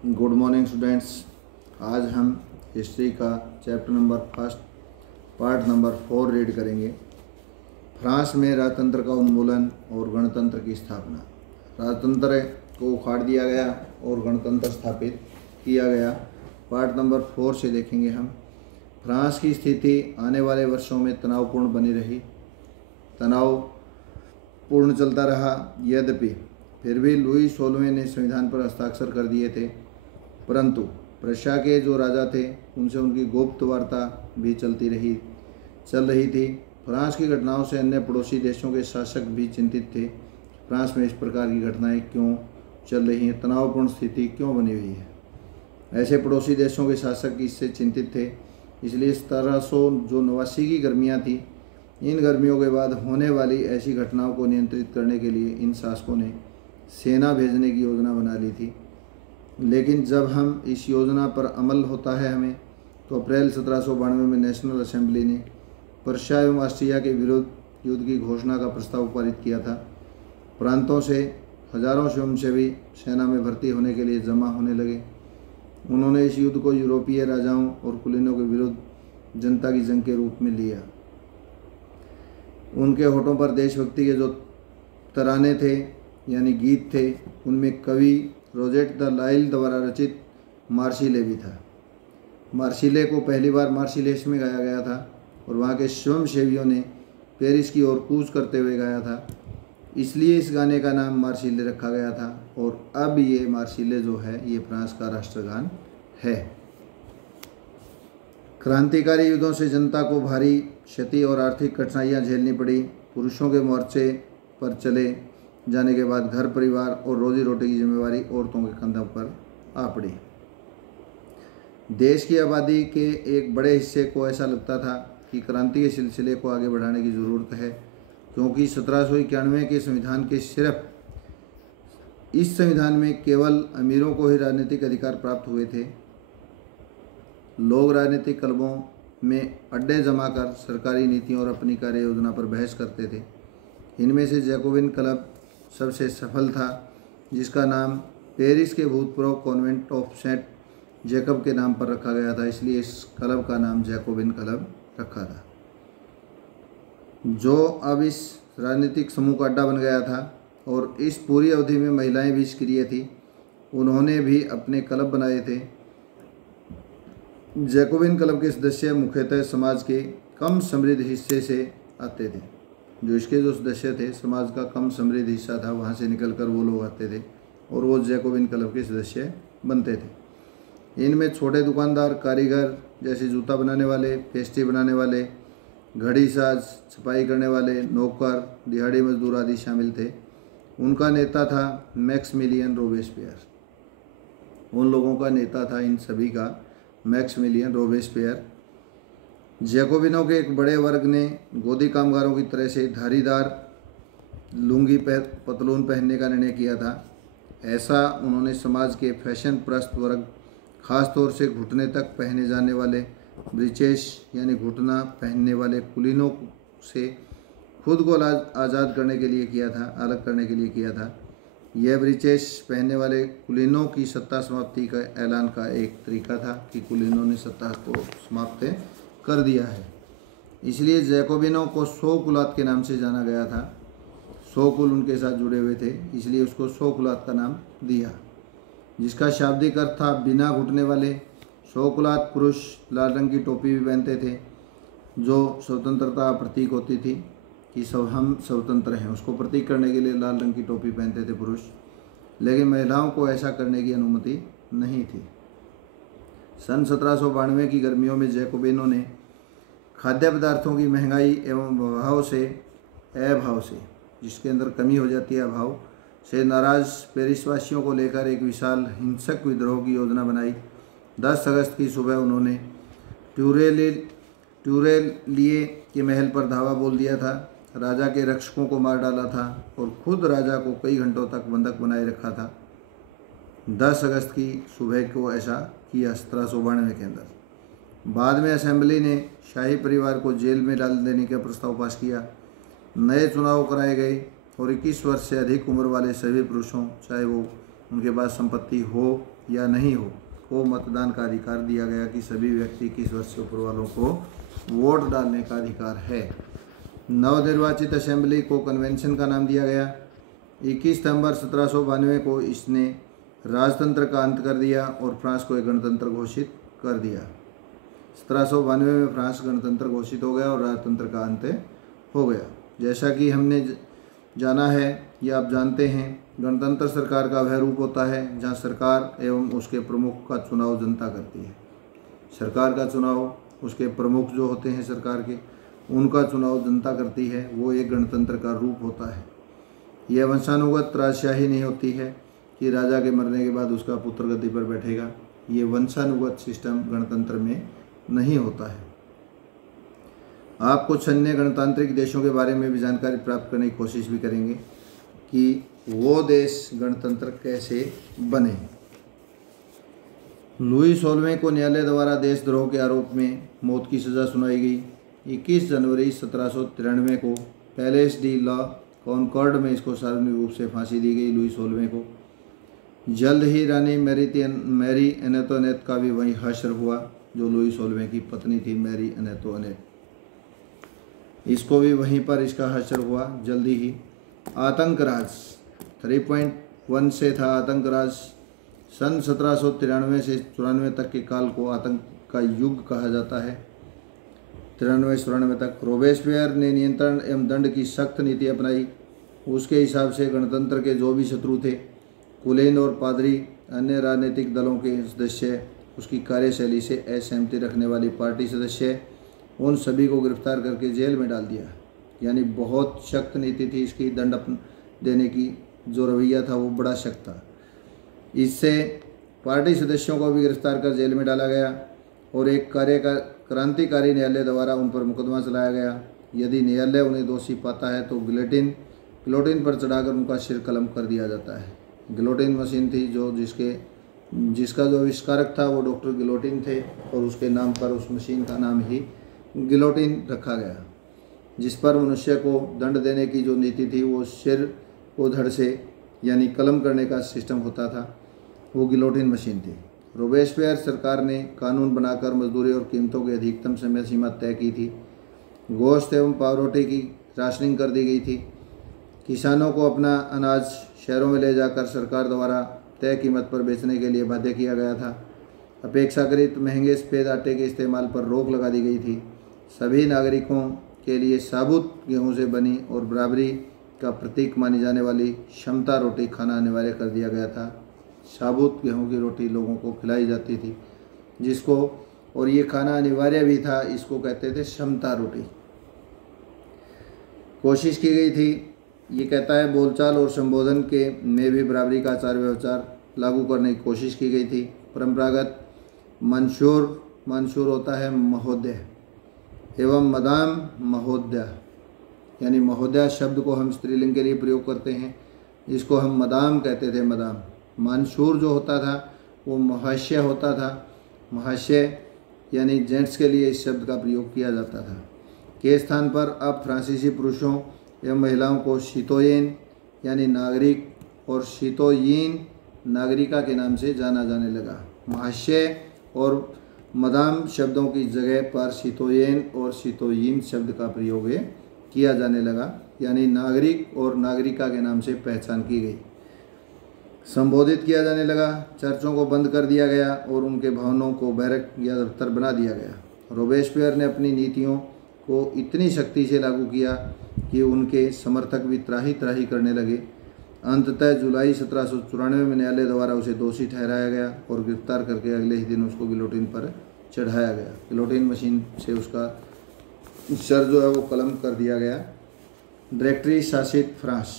Good morning students. आज हम history का chapter number first part number 4 read करेंगे। फ्रांस में राजतंत्र का उन्मूलन और गणतंत्र की स्थापना। राजतंत्र को उखाड़ दिया गया और गणतंत्र स्थापित किया गया। पार्ट नंबर 4 से देखेंगे हम। फ्रांस की स्थिति आने वाले वर्षों में तनावपूर्ण बनी रही। तनावपूर्ण चलता रहा। यद्यपि फिर भी लुई 16वें ने संविधान पर हस्ताक्षर कर दिए थे, परंतु प्रशा के जो राजा थे उनसे उनकी गुप्त वार्ता भी चल रही थी। फ्रांस की घटनाओं से अन्य पड़ोसी देशों के शासक भी चिंतित थे। फ्रांस में इस प्रकार की घटनाएं क्यों चल रही हैं, तनावपूर्ण स्थिति क्यों बनी हुई है। ऐसे पड़ोसी देशों के शासक इससे चिंतित थे, इसलिए 1789 की गर्मियाँ थी। इन गर्मियों के बाद होने वाली ऐसी घटनाओं को नियंत्रित करने के लिए इन शासकों ने सेना भेजने की योजना बना ली थी। लेकिन जब हम इस योजना पर अमल होता है हमें, तो अप्रैल 1792 में नेशनल असेंबली ने प्रशा एवं ऑस्ट्रिया के विरुद्ध युद्ध की घोषणा का प्रस्ताव पारित किया था। प्रांतों से हजारों स्वयंसेवी सेना में भर्ती होने के लिए जमा होने लगे। उन्होंने इस युद्ध को यूरोपीय राजाओं और कुलीनों के विरुद्ध जनता की जंग के रूप में लिया। उनके होठों पर देशभक्ति के जो तराने थे यानी गीत थे, उनमें कवि रोजेट द लाइल द्वारा रचित मार्सिले भी था। मार्सिले को पहली बार मार्सिलेस में गाया गया था और वहाँ के स्वयंसेवियों ने पेरिस की ओर कूच करते हुए गाया था, इसलिए इस गाने का नाम मार्सिले रखा गया था। और अब ये मार्सिले जो है ये फ्रांस का राष्ट्रगान है। क्रांतिकारी युद्धों से जनता को भारी क्षति और आर्थिक कठिनाइयाँ झेलनी पड़ी। पुरुषों के मोर्चे पर चले जाने के बाद घर परिवार और रोजी रोटी की जिम्मेवारी औरतों के कंधों पर आ पड़ी। देश की आबादी के एक बड़े हिस्से को ऐसा लगता था कि क्रांति के सिलसिले को आगे बढ़ाने की ज़रूरत है, क्योंकि 1791 के संविधान के सिर्फ इस संविधान में केवल अमीरों को ही राजनीतिक अधिकार प्राप्त हुए थे। लोग राजनीतिक क्लबों में अड्डे जमाकर सरकारी नीतियों और अपनी कार्य योजना पर बहस करते थे। इनमें से जैकोबिन क्लब सबसे सफल था, जिसका नाम पेरिस के भूतपूर्व कॉन्वेंट ऑफ सेंट जैकब के नाम पर रखा गया था, इसलिए इस क्लब का नाम जैकोबिन क्लब रखा था, जो अब इस राजनीतिक समूह का अड्डा बन गया था। और इस पूरी अवधि में महिलाएं भी सक्रिय थी, उन्होंने भी अपने क्लब बनाए थे। जैकोबिन क्लब के सदस्य मुख्यतः समाज के कम समृद्ध हिस्से से आते थे। जो इसके जो सदस्य थे, समाज का कम समृद्ध हिस्सा था, वहाँ से निकलकर वो लोग आते थे और वो जैकोबिन क्लब के सदस्य बनते थे। इनमें छोटे दुकानदार, कारीगर जैसे जूता बनाने वाले, पेस्ट्री बनाने वाले, घड़ी साज, छपाई करने वाले, नौकर, दिहाड़ी मजदूर आदि शामिल थे। उनका नेता था मैक्समिलियन रोबेस्पियर। उन लोगों का नेता था इन सभी का मैक्समिलियन रोबेस्पियर। जैकोबिनों के एक बड़े वर्ग ने गोदी कामगारों की तरह से धारीदार लुंगी पतलून पहनने का निर्णय किया था। ऐसा उन्होंने समाज के फैशन प्रस्त वर्ग, खासतौर से घुटने तक पहने जाने वाले ब्रीचेस यानी घुटना पहनने वाले कुलीनों से खुद को आज़ाद करने के लिए किया था, अलग करने के लिए किया था। यह ब्रीचेस पहनने वाले कुलीनों की सत्ता समाप्ति का ऐलान का एक तरीका था कि कुलीनों ने सत्ता को समाप्त कर दिया है। इसलिए जैकोबिनों को 100 कुलात के नाम से जाना गया था। 100 कुल उनके साथ जुड़े हुए थे, इसलिए उसको 100 कुलात का नाम दिया, जिसका शाब्दिक अर्थ था बिना घुटने वाले। 100 कुलात पुरुष लाल रंग की टोपी भी पहनते थे, जो स्वतंत्रता प्रतीक होती थी कि हम स्वतंत्र हैं, उसको प्रतीक करने के लिए लाल रंग की टोपी पहनते थे पुरुष। लेकिन महिलाओं को ऐसा करने की अनुमति नहीं थी। सन 1792 की गर्मियों में जैकोबिनों ने खाद्य पदार्थों की महंगाई एवं अभाव से जिसके अंदर कमी हो जाती है, अभाव से नाराज पेरिसवासियों को लेकर एक विशाल हिंसक विद्रोह की योजना बनाई। 10 अगस्त की सुबह उन्होंने ट्यूरेलिए के महल पर धावा बोल दिया था, राजा के रक्षकों को मार डाला था और खुद राजा को कई घंटों तक बंधक बनाए रखा था। 10 अगस्त की सुबह को ऐसा किया 1792 के अंदर। बाद में असेंबली ने शाही परिवार को जेल में डाल देने का प्रस्ताव पास किया। नए चुनाव कराए गए और 21 वर्ष से अधिक उम्र वाले सभी पुरुषों, चाहे वो उनके पास संपत्ति हो या नहीं हो, को मतदान का अधिकार दिया गया कि सभी व्यक्ति 21 वर्ष से ऊपर वालों को वोट डालने का अधिकार है। नवनिर्वाचित असेंबली को कन्वेंशन का नाम दिया गया। 21 सितंबर 1792 को इसने राजतंत्र का अंत कर दिया और फ्रांस को एक गणतंत्र घोषित कर दिया। 1792 में फ्रांस गणतंत्र घोषित हो गया और राजतंत्र का अंत हो गया। जैसा कि हमने जाना है या आप जानते हैं, गणतंत्र सरकार का वह रूप होता है जहां सरकार एवं उसके प्रमुख का चुनाव जनता करती है। सरकार का चुनाव, उसके प्रमुख जो होते हैं सरकार के, उनका चुनाव जनता करती है। वो एक गणतंत्र का रूप होता है। यह वंशानुगत राजशाही नहीं होती है कि राजा के मरने के बाद उसका पुत्र गद्दी पर बैठेगा। ये वंशानुगत सिस्टम गणतंत्र में नहीं होता है। आप कुछ अन्य गणतांत्रिक देशों के बारे में भी जानकारी प्राप्त करने की कोशिश भी करेंगे कि वो देश गणतंत्र कैसे बने। लुई 16वें को न्यायालय द्वारा देशद्रोह के आरोप में मौत की सज़ा सुनाई गई। 21 जनवरी 1793 को पैलेस डी ला कॉनकॉर्ड में इसको सार्वजनिक रूप से फांसी दी गई। लुई 16वें को जल्द ही रानी मैरी एनेटोनेट का भी वहीं हश्र हुआ, जो लुई 16वें की पत्नी थी मैरी एनेटोनेट। इसको भी वहीं पर इसका हश्र हुआ जल्दी ही। आतंक राज 3.1 से था। आतंक राज सन 1793 से 94 तक के काल को आतंक का युग कहा जाता है। 93-94 तक रोबेस्पियर ने नियंत्रण एवं दंड की सख्त नीति अपनाई। उसके हिसाब से गणतंत्र के जो भी शत्रु थे, कुलीन और पादरी, अन्य राजनीतिक दलों के सदस्य, उसकी कार्यशैली से असहमति रखने वाली पार्टी सदस्य, उन सभी को गिरफ्तार करके जेल में डाल दिया। यानी बहुत सख्त नीति थी इसकी। दंड देने की जो रवैया था वो बड़ा सख्त था। इससे पार्टी सदस्यों को भी गिरफ्तार कर जेल में डाला गया और एक क्रांतिकारी न्यायालय द्वारा उन पर मुकदमा चलाया गया। यदि न्यायालय उन्हें दोषी पाता है तो गिलोटिन पर चढ़ाकर उनका सिर कलम कर दिया जाता है। गिलोटिन मशीन थी जिसका जो आविष्कारक था वो डॉक्टर गिलोटिन थे और उसके नाम पर उस मशीन का नाम ही गिलोटिन रखा गया। जिस पर मनुष्य को दंड देने की जो नीति थी वो सिर को धड़ से यानी कलम करने का सिस्टम होता था, वो गिलोटिन मशीन थी। रोबेस्पियर सरकार ने कानून बनाकर मजदूरी और कीमतों की अधिकतम समय सीमा तय की थी। गोश्त एवं पावरोटी की राशनिंग कर दी गई थी। किसानों को अपना अनाज शहरों में ले जाकर सरकार द्वारा तय कीमत पर बेचने के लिए बाध्य किया गया था। अपेक्षाकृत महंगे सफ़ेद आटे के इस्तेमाल पर रोक लगा दी गई थी। सभी नागरिकों के लिए साबुत गेहूं से बनी और बराबरी का प्रतीक मानी जाने वाली क्षमता रोटी खाना अनिवार्य कर दिया गया था। साबुत गेहूं की रोटी लोगों को खिलाई जाती थी और ये खाना अनिवार्य भी था। इसको कहते थे क्षमता रोटी। कोशिश की गई थी, ये कहता है, बोलचाल और संबोधन के में भी बराबरी का आचार व्यवहार लागू करने की कोशिश की गई थी। परंपरागत मंशूर होता है महोदय एवं मदाम महोदया, यानी महोदया शब्द को हम स्त्रीलिंग के लिए प्रयोग करते हैं, इसको हम मदाम कहते थे। मदाम मंशूर जो होता था वो महाशय होता था। महाशय यानी जेंट्स के लिए इस शब्द का प्रयोग किया जाता था। के स्थान पर अब फ्रांसीसी पुरुषों एवं महिलाओं को सितोयेन यानी नागरिक और सितोयीन नागरिका के नाम से जाना जाने लगा। महाशय और मदाम शब्दों की जगह पर सितोयेन और सितोयीन शब्द का प्रयोग किया जाने लगा, यानी नागरिक और नागरिका के नाम से पहचान की गई। संबोधित किया जाने लगा। चर्चों को बंद कर दिया गया और उनके भवनों को बैरक या दफ्तर बना दिया गया। रोबेस्पियर ने अपनी नीतियों को इतनी सख्ती से लागू किया कि उनके समर्थक भी त्राही त्राही करने लगे। अंततः जुलाई 1794 में न्यायालय द्वारा उसे दोषी ठहराया गया और गिरफ्तार करके अगले ही दिन उसको गिलोटिन पर चढ़ाया गया। गिलोटिन मशीन से उसका सर जो है वो कलम कर दिया गया। डायरेक्टरी शासित फ्रांस।